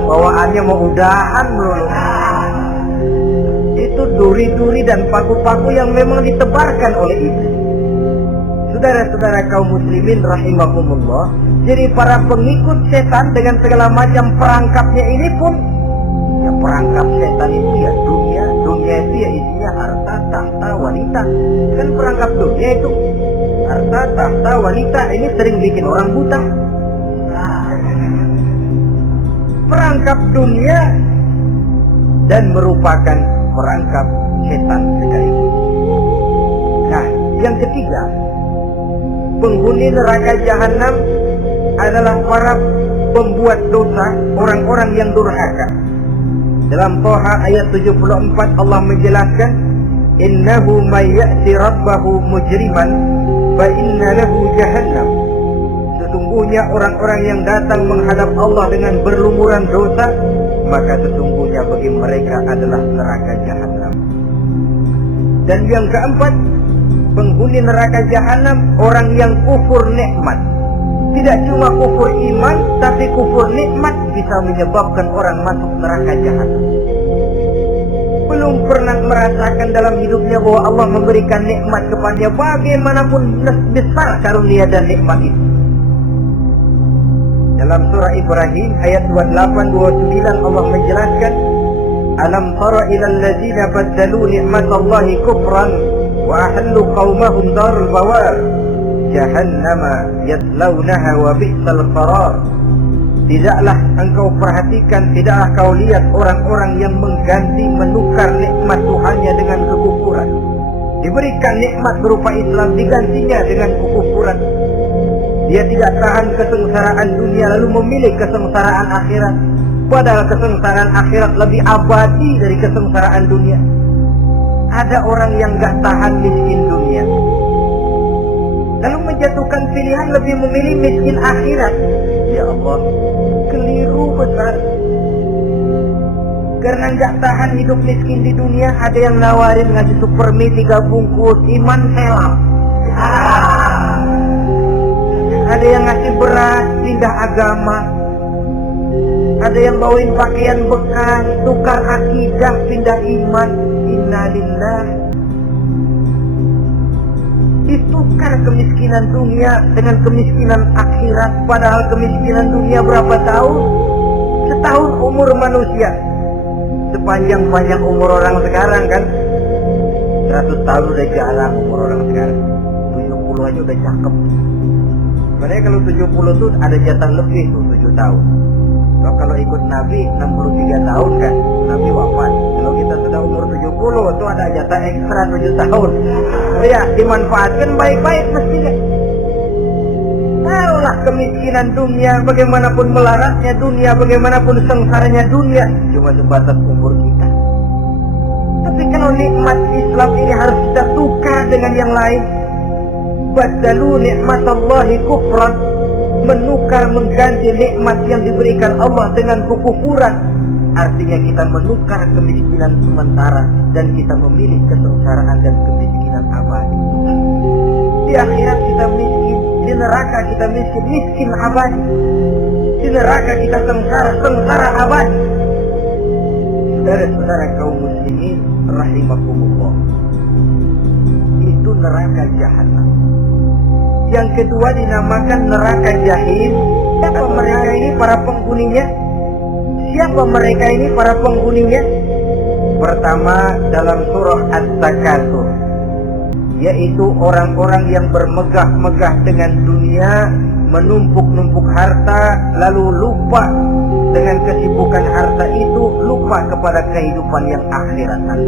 Bawaannya mau udahan melulu. Itu duri-duri dan paku-paku yang memang ditebarkan oleh iblis. Saudara-saudara kaum muslimin rahimakumullah, jadi para pengikut setan dengan segala macam perangkapnya ini pun, ya perangkap setan itu ya dunia itu ya isinya harta, tahta, wanita. Kan perangkap dunia itu harta, tahta, wanita, ini sering bikin orang buta. Perangkap dunia dan merupakan perangkap setan sekaligus. Nah, yang ketiga, penghuni neraka jahanam adalah para pembuat dosa, orang-orang yang durhaka. Dalam Toha ayat 74 Allah menjelaskan, innahu may ya'ti rabbahu mujriman fa inna lahu jahannam. Sesungguhnya orang-orang yang datang menghadap Allah dengan berlumuran dosa, maka sesungguhnya bagi mereka adalah neraka jahanam. Dan yang keempat, penghuni neraka jahanam orang yang kufur nikmat. Tidak cuma kufur iman, tapi kufur nikmat bisa menyebabkan orang masuk neraka jahanam. Belum pernah merasakan dalam hidupnya bahwa Allah memberikan nikmat kepadanya, bagaimanapun besar karunia dan nikmat itu. Dalam surah Ibrahim ayat 28-29 Allah menjelaskan, alam tara ilal ladzina baddalu ni'matallahi kufran wa ahallu qaumahum darul bawar jahannama yaslaunaha wa bi'sal qarar. Tidaklah engkau perhatikan, tidaklah kau lihat orang-orang yang mengganti, menukar nikmat Tuhannya dengan kekufuran. Diberikan nikmat berupa Islam, digantinya dengan kekufuran. Dia tidak tahan kesengsaraan dunia lalu memilih kesengsaraan akhirat. Padahal kesengsaraan akhirat lebih abadi dari kesengsaraan dunia. Ada orang yang gak tahan miskin dunia, lalu menjatuhkan pilihan lebih memilih miskin akhirat. Ya Allah, keliru besar. Karena gak tahan hidup miskin di dunia, ada yang nawarin ngasih supermi 3 bungkus, iman helam. Ada yang ngasih beras, pindah agama. Ada yang bawain pakaian bekas, tukar akidah, pindah iman. Innalillah. Ditukar kemiskinan dunia dengan kemiskinan akhirat. Padahal kemiskinan dunia berapa tahun? Setahun umur manusia. Sepanjang-panjang umur orang sekarang kan. 100 tahun udah jarang umur orang sekarang. 70 aja udah cakep. Sebenarnya kalau 70 tuh ada jatah lebih tuh 7 tahun. Kalau ikut Nabi 63 tahun kan, Nabi wafat. Kalau kita sudah umur 70 tuh ada jatah ekstra 7 tahun. Oh ya, dimanfaatkan baik-baik mestinya. Tahulah kemiskinan dunia, bagaimanapun melaratnya dunia, bagaimanapun sengsaranya dunia, cuma sebatas umur kita. Tapi kalau nikmat Islam ini harus kita tukar dengan yang lain. Baddalu ni'matallahi kufran, menukar, mengganti nikmat yang diberikan Allah dengan kekufuran. Artinya kita menukar kemiskinan sementara dan kita memilih kesengsaraan dan kemiskinan abadi. Di akhirat kita miskin, di neraka kita miskin, miskin abadi. Di neraka kita sengsara, sengsara abadi. Saudara-saudara kaum muslimin rahimakumullah, itu neraka jahanam. Yang kedua dinamakan neraka jahim. Siapa mereka ini para penghuninya? Siapa mereka ini para penghuninya? Pertama dalam surah At-Takatsur, yaitu orang-orang yang bermegah-megah dengan dunia, menumpuk-numpuk harta, lalu lupa dengan kesibukan harta itu, lupa kepada kehidupan yang akhiratan.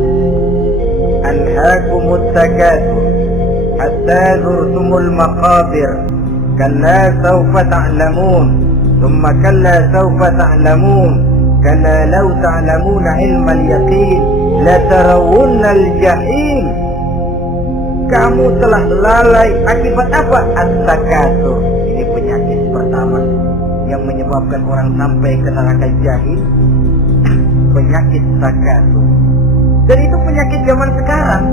Anhaakumut takatsur hatta zurtumul maqabir kalla sawfa ta'lamun thumma kalla sawfa ta'lamun kalla law ta'lamuna ilmal yaqin la tarawunnal jahim. Kamu telah lalai akibat apa? At-takatsur. Ini penyakit pertama yang menyebabkan orang sampai ke neraka jahim. Penyakit takatsur. Dan itu penyakit zaman sekarang.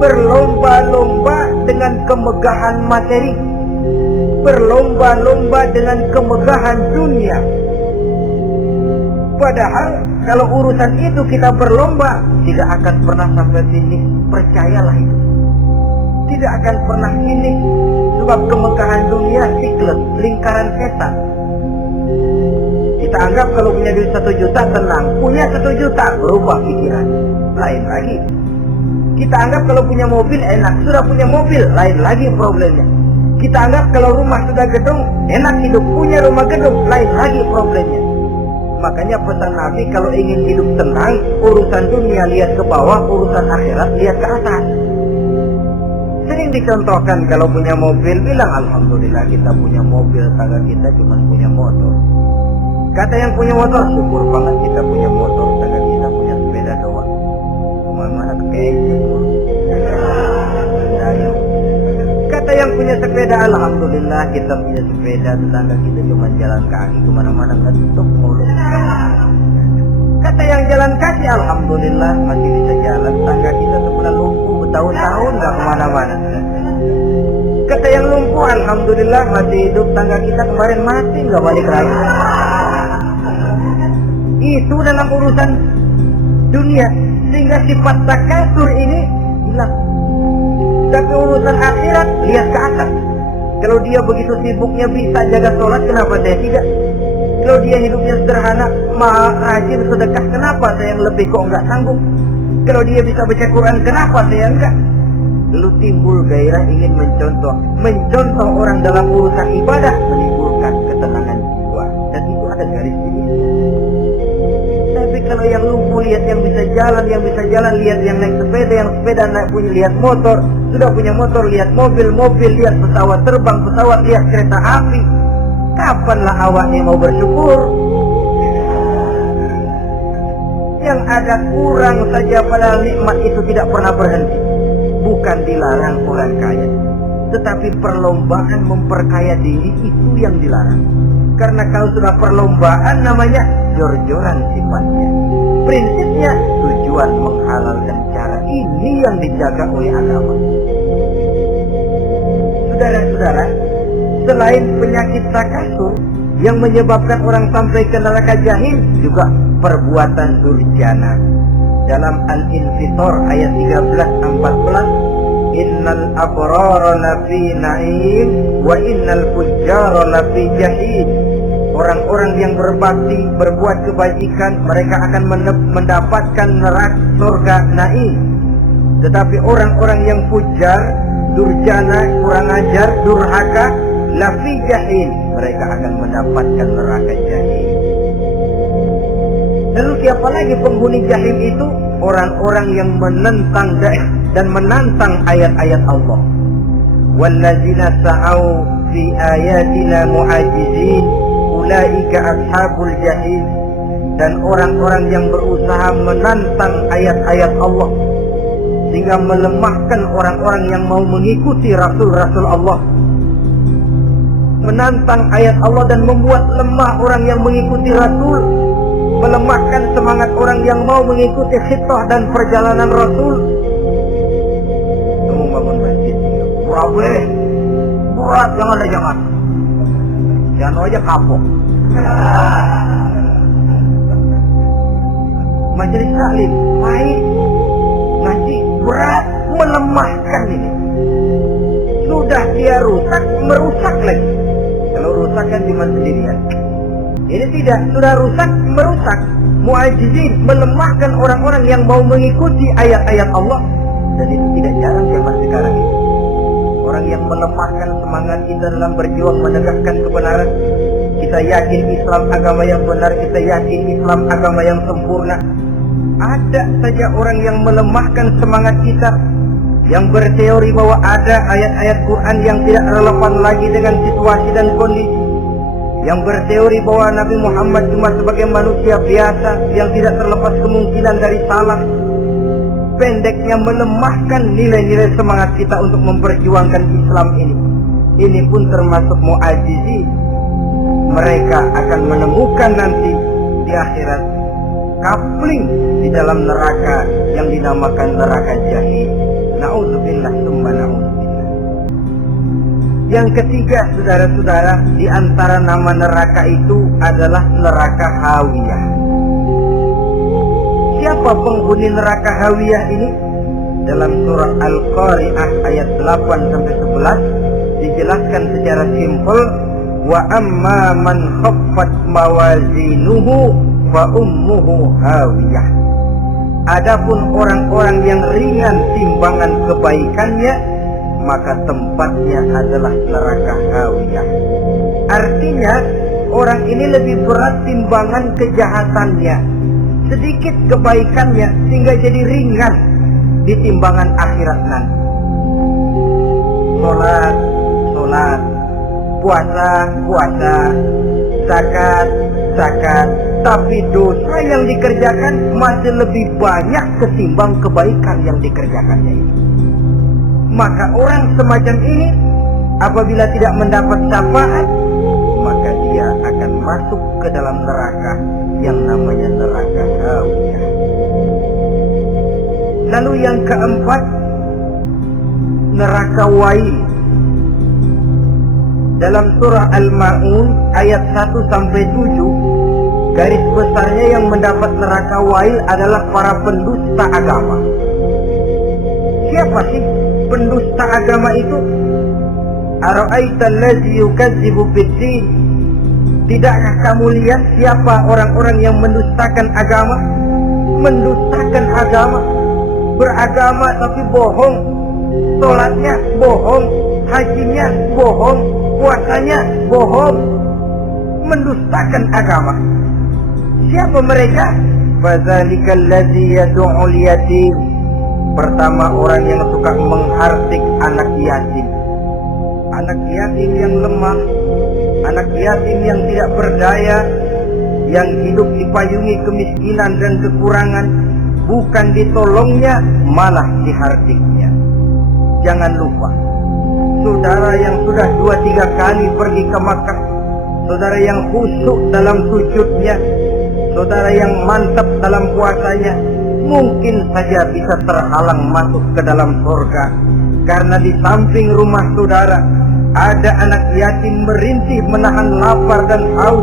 Berlomba-lomba dengan kemegahan materi, berlomba-lomba dengan kemegahan dunia. Padahal kalau urusan itu kita berlomba, tidak akan pernah sampai sini. Percayalah itu, tidak akan pernah ini. Sebab kemegahan dunia siklus, lingkaran setan. Kita anggap kalau punya duit 1 juta tenang, punya 1 juta berubah pikiran, lain lagi. Kita anggap kalau punya mobil enak, sudah punya mobil, lain lagi problemnya. Kita anggap kalau rumah sudah gedung, enak hidup, punya rumah gedung, lain lagi problemnya. Makanya pesan Nabi kalau ingin hidup tenang, urusan dunia lihat ke bawah, urusan akhirat lihat ke atas. Sering dicontohkan kalau punya mobil, bilang alhamdulillah kita punya mobil, tangga kita cuma punya motor. Kata yang punya motor, syukur banget kita punya motor, tangga kita punya sepeda doang. Kemana-mana kece. Kata yang punya sepeda, alhamdulillah kita punya sepeda, tetangga kita cuma jalan kaki, kemana-mana ngetuk mulu. Kata yang jalan kaki, alhamdulillah masih bisa jalan, tetangga kita sebulan lumpuh bertahun-tahun gak kemana-mana. Kata yang lumpuh, alhamdulillah masih hidup, tangga kita kemarin mati gak balik lagi. Itu dalam urusan dunia, sehingga sifat takatsur ini hilang. Tapi urusan akhirat lihat ke atas. Kalau dia begitu sibuknya bisa jaga sholat, kenapa saya tidak? Kalau dia hidupnya sederhana, rajin sedekah, kenapa saya yang lebih kok enggak sanggup? Kalau dia bisa baca Quran, kenapa saya enggak? Lalu timbul gairah ingin mencontoh orang dalam urusan ibadah, menimbulkan ketenangan jiwa. Dan itu ada garis ini. Tapi kalau yang lumpuh lihat yang bisa jalan, lihat yang naik sepeda, yang sepeda naik punya lihat motor, sudah punya motor lihat mobil, lihat pesawat terbang, lihat kereta api. Kapanlah awaknya mau bersyukur? Yang ada kurang saja padahal nikmat itu tidak pernah berhenti. Bukan dilarang orang kaya, tetapi perlombaan memperkaya diri itu yang dilarang. Karena kalau sudah perlombaan namanya jor-joran sifatnya. Prinsipnya tujuan menghalalkan cara ini yang dijaga oleh agama. Saudara-saudara, selain penyakit takasur yang menyebabkan orang sampai ke neraka jahim, juga perbuatan durjana. Dalam Al-Infitor ayat 13-14, innal abrara lafi na'im wa innal fujjara lafi jahim. Orang-orang yang berbakti, berbuat kebajikan, mereka akan mendapatkan neraka surga na'im. Tetapi orang-orang yang fujar, durjana, kurang ajar, durhaka, lafi jahim, mereka akan mendapatkan neraka jahim. Lalu siapa lagi penghuni jahim itu? Orang-orang yang menentang dan menantang ayat-ayat Allah. Wallazina sa'au fi ayatina mu'ajizin ulaika ashabul jahim. Dan orang-orang yang berusaha menantang ayat-ayat Allah sehingga melemahkan orang-orang yang mau mengikuti rasul-rasul Allah. Menantang ayat Allah dan membuat lemah orang yang mengikuti rasul, melemahkan semangat orang yang mau mengikuti khitbah dan perjalanan Rasul. Kamu bangun masjid, berat, jangan. Jangan aja kapok. Majelis taklim, baik, ngaji, berat, melemahkan ini. Sudah dia rusak, merusak lagi. Kalau rusak kan cuma sendirian. Ini tidak, sudah rusak, merusak. Mu'ajizin, melemahkan orang-orang yang mau mengikuti ayat-ayat Allah. Dan itu tidak jarang zaman sekarang ini. Orang yang melemahkan semangat kita dalam berjuang menegakkan kebenaran. Kita yakin Islam agama yang benar, kita yakin Islam agama yang sempurna. Ada saja orang yang melemahkan semangat kita, yang berteori bahwa ada ayat-ayat Quran yang tidak relevan lagi dengan situasi dan kondisi, yang berteori bahwa Nabi Muhammad cuma sebagai manusia biasa yang tidak terlepas kemungkinan dari salah. Pendeknya melemahkan nilai-nilai semangat kita untuk memperjuangkan Islam ini. Ini pun termasuk mu'ajizi. Mereka akan menemukan nanti di akhirat kapling di dalam neraka yang dinamakan neraka jahim. Na'udzubillah summa na'udzubillah. Yang ketiga, saudara-saudara, di antara nama neraka itu adalah neraka hawiyah. Siapa penghuni neraka hawiyah ini? Dalam surah Al-Qari'ah ayat 8-11 dijelaskan secara simpel, wa amma man khaffat mawazinuhu fa ummuhu hawiyah. Adapun orang-orang yang ringan timbangan kebaikannya, maka tempatnya adalah neraka hawiyah. Artinya orang ini lebih berat timbangan kejahatannya, sedikit kebaikannya sehingga jadi ringan di timbangan akhirat nanti. Sholat, puasa, zakat, tapi dosa yang dikerjakan masih lebih banyak ketimbang kebaikan yang dikerjakannya itu. Maka orang semacam ini apabila tidak mendapat syafaat, maka dia akan masuk ke dalam neraka yang namanya neraka hawiyah. Lalu yang keempat, neraka wail. Dalam surah Al-Ma'un ayat 1-7, garis besarnya yang mendapat neraka wail adalah para pendusta agama. Siapa sih pendusta agama itu? Ara'aita allazi yukadzibu bid-din. Tidakkah kamu lihat siapa orang-orang yang mendustakan agama? Mendustakan agama, beragama tapi bohong, sholatnya bohong, hajinya bohong, puasanya bohong, mendustakan agama. Siapa mereka? Fadzalikal ladzi yad'ul yatim. Pertama, orang yang suka menghardik anak yatim. Anak yatim yang lemah, anak yatim yang tidak berdaya, yang hidup dipayungi kemiskinan dan kekurangan, bukan ditolongnya, malah dihardiknya. Jangan lupa, saudara yang sudah 2-3 kali pergi ke Makkah, saudara yang khusyuk dalam sujudnya, saudara yang mantap dalam puasanya, mungkin saja bisa terhalang masuk ke dalam surga. Karena di samping rumah saudara ada anak yatim merintih menahan lapar dan haus.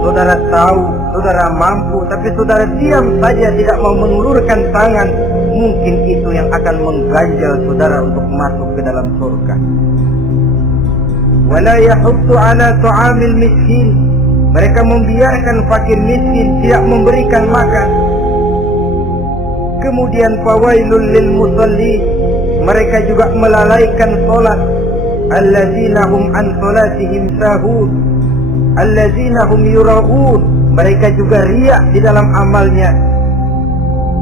Saudara tahu, saudara mampu, tapi saudara diam saja, tidak mau mengulurkan tangan. Mungkin itu yang akan mengganjal saudara untuk masuk ke dalam surga. Wala yahuddu ala ta'amil miskin. Mereka membiarkan fakir miskin, tidak memberikan makan. Kemudian fawailul lil musallin. Mereka juga melalaikan salat. Allazina hum an salatihim sahun. Allazina hum yura'un. Mereka juga riya di dalam amalnya.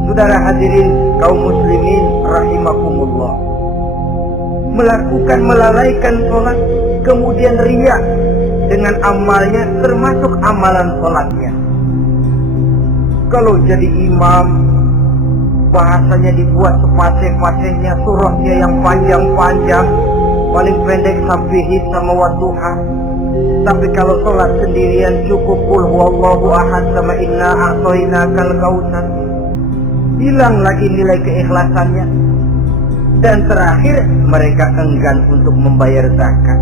Saudara hadirin kaum muslimin rahimakumullah, melakukan melalaikan salat kemudian riya dengan amalnya, termasuk amalan salatnya. Kalau jadi imam, bahasanya dibuat sepasih-pasihnya, surahnya yang panjang-panjang, paling pendek sabihit sama wadduha. Tapi kalau sholat sendirian cukup qul huwallahu ahad sama inna a'tainakal kautsar. Hilang lagi nilai keikhlasannya. Dan terakhir, mereka enggan untuk membayar zakat.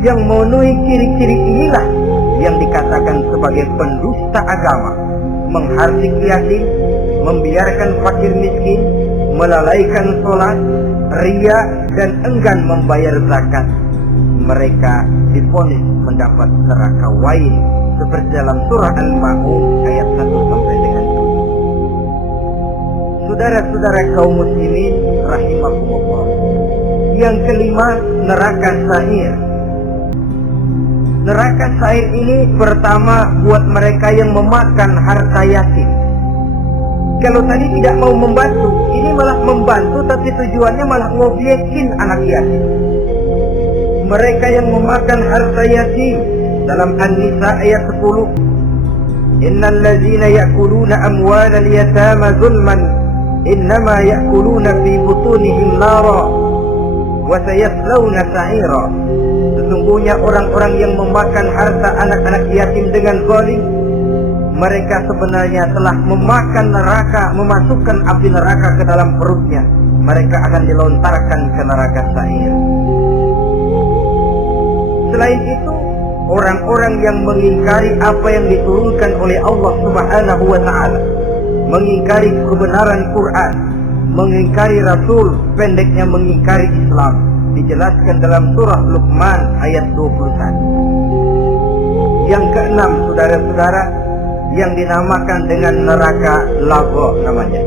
Yang memenuhi ciri-ciri inilah yang dikatakan sebagai pendusta agama. Menghardik yatim, membiarkan fakir miskin, melalaikan sholat, riya, dan enggan membayar zakat. Mereka divonis mendapat neraka wail seperti dalam surah Al-Ma'un ayat 1 sampai dengan 7. Saudara-saudara kaum muslimin rahimakumullah. Yang kelima, neraka sa'ir. Neraka sa'ir ini pertama buat mereka yang memakan harta yatim. Kalau tadi tidak mau membantu, ini malah membantu tapi tujuannya malah ngobyekin anak yatim. Mereka yang memakan harta yatim dalam An-Nisa ayat 10. Innal ladzina ya'kuluna amwalal yatama zulman innama ya'kuluna fi butunihim nara wa sayaslawna sa'ira. Sesungguhnya orang-orang yang memakan harta anak-anak yatim dengan zalim, mereka sebenarnya telah memakan neraka, memasukkan api neraka ke dalam perutnya. Mereka akan dilontarkan ke neraka sa'ir. Selain itu, orang-orang yang mengingkari apa yang diturunkan oleh Allah Subhanahu wa ta'ala, mengingkari kebenaran Quran, mengingkari Rasul, pendeknya mengingkari Islam, dijelaskan dalam surah Luqman ayat 21. Yang keenam, saudara-saudara, yang dinamakan dengan neraka lagha namanya.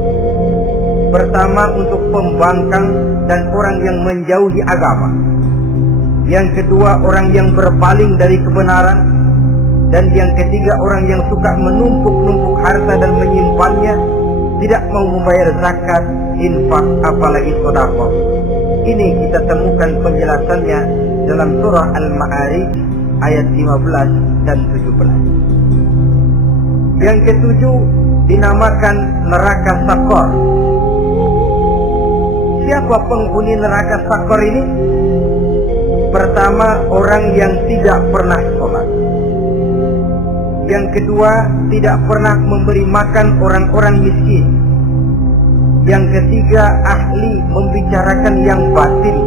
Pertama, untuk pembangkang dan orang yang menjauhi agama. Yang kedua, orang yang berpaling dari kebenaran. Dan yang ketiga, orang yang suka menumpuk-numpuk harta dan menyimpannya, tidak mau membayar zakat, infak, apalagi sedekah. Ini kita temukan penjelasannya dalam surah Al-Ma'arij ayat 15 dan 17. Yang ketujuh dinamakan neraka Sakor. Siapa penghuni neraka Sakor ini? Pertama, orang yang tidak pernah sholat. Yang kedua, tidak pernah memberi makan orang-orang miskin. Yang ketiga, ahli membicarakan yang batil.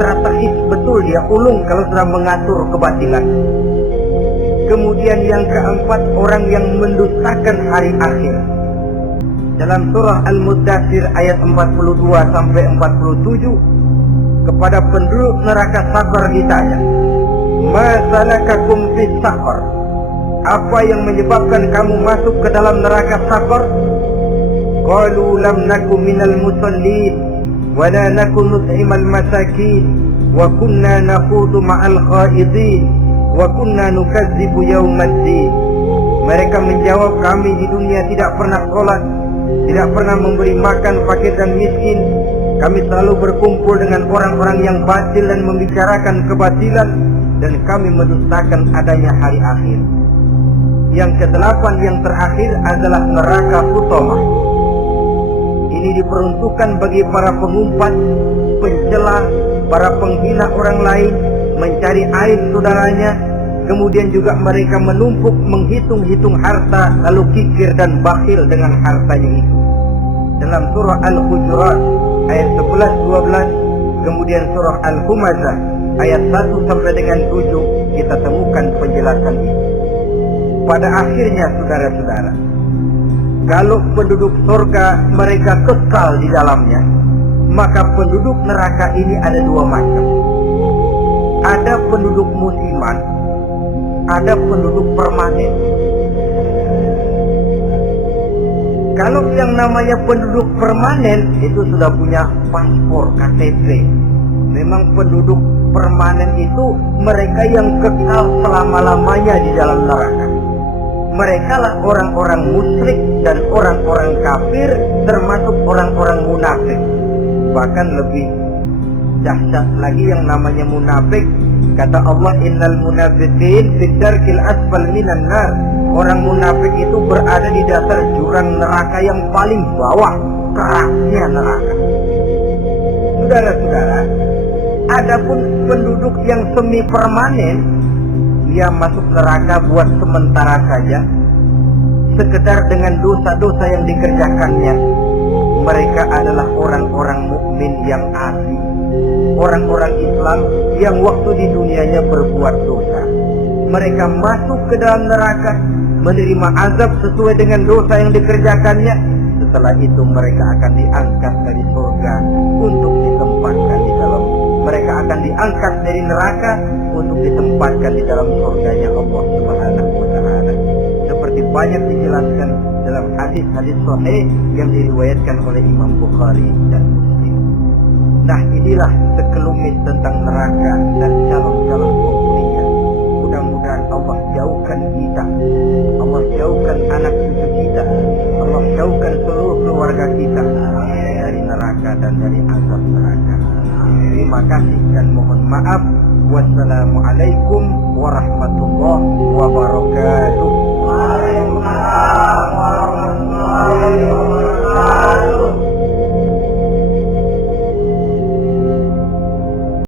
Strategis betul dia, ulung kalau sudah mengatur kebatilan. Kemudian yang keempat, orang yang mendustakan hari akhir. Dalam surah Al-Muddathir ayat 42 sampai 47, kepada penduduk neraka Saqar ditanya, "Ma salakakum fis Saqar?" Apa yang menyebabkan kamu masuk ke dalam neraka Saqar? Qalu lam naku minal musallin wa la naku nut'imal masakin wa kunna nakhudu ma'al khaidin wa kunna nukadzibu yaumaddin. Mereka menjawab, kami di dunia tidak pernah sholat, tidak pernah memberi makan fakir dan miskin. Kami selalu berkumpul dengan orang-orang yang batil dan membicarakan kebatilan, dan kami mendustakan adanya hari akhir. Yang kedelapan yang terakhir adalah neraka Hutamah. Ini diperuntukkan bagi para pengumpat, pencela, para penghina orang lain, mencari aib saudaranya, kemudian juga mereka menumpuk menghitung-hitung harta, lalu kikir dan bakhil dengan hartanya itu. Dalam surah Al-Hujurat ayat 11-12, kemudian surah Al-Humazah ayat 1 sampai dengan 7, kita temukan penjelasan itu. Pada akhirnya saudara-saudara, kalau penduduk surga mereka kekal di dalamnya, maka penduduk neraka ini ada dua macam. Ada penduduk musiman, ada penduduk permanen. Kalau yang namanya penduduk permanen itu sudah punya paspor KTP. Memang penduduk permanen itu mereka yang kekal selama-lamanya di dalam neraka. Mereka lah orang-orang musyrik dan orang-orang kafir, termasuk orang-orang munafik. Bahkan lebih dahsyat lagi yang namanya munafik. Kata Allah, innal munafiqin fid darkil asfal minan nar. Orang munafik itu berada di dasar jurang neraka yang paling bawah, kerasnya neraka. Saudara-saudara, adapun penduduk yang semi permanen, ia masuk neraka buat sementara saja, sekedar dengan dosa-dosa yang dikerjakannya. Mereka adalah orang-orang mukmin yang asli, orang-orang Islam yang waktu di dunianya berbuat dosa. Mereka masuk ke dalam neraka, menerima azab sesuai dengan dosa yang dikerjakannya. Setelah itu mereka akan diangkat dari surga untuk ditempatkan di dalam. Mereka akan diangkat dari neraka untuk ditempatkan di dalam surganya Allah Subhanahu wa Ta'ala. Seperti banyak dijelaskan dalam hadis-hadis sahih yang diriwayatkan oleh Imam Bukhari dan Muslim. Nah, inilah sekelumit tentang neraka dan calon-calon penghuninya. Mudah-mudahan Allah jauhkan kita, Allah jauhkan anak cucu kita, Allah jauhkan seluruh keluarga kita dari neraka dan dari azab neraka. Terima kasih dan mohon maaf. Wassalamualaikum warahmatullahi wabarakatuh.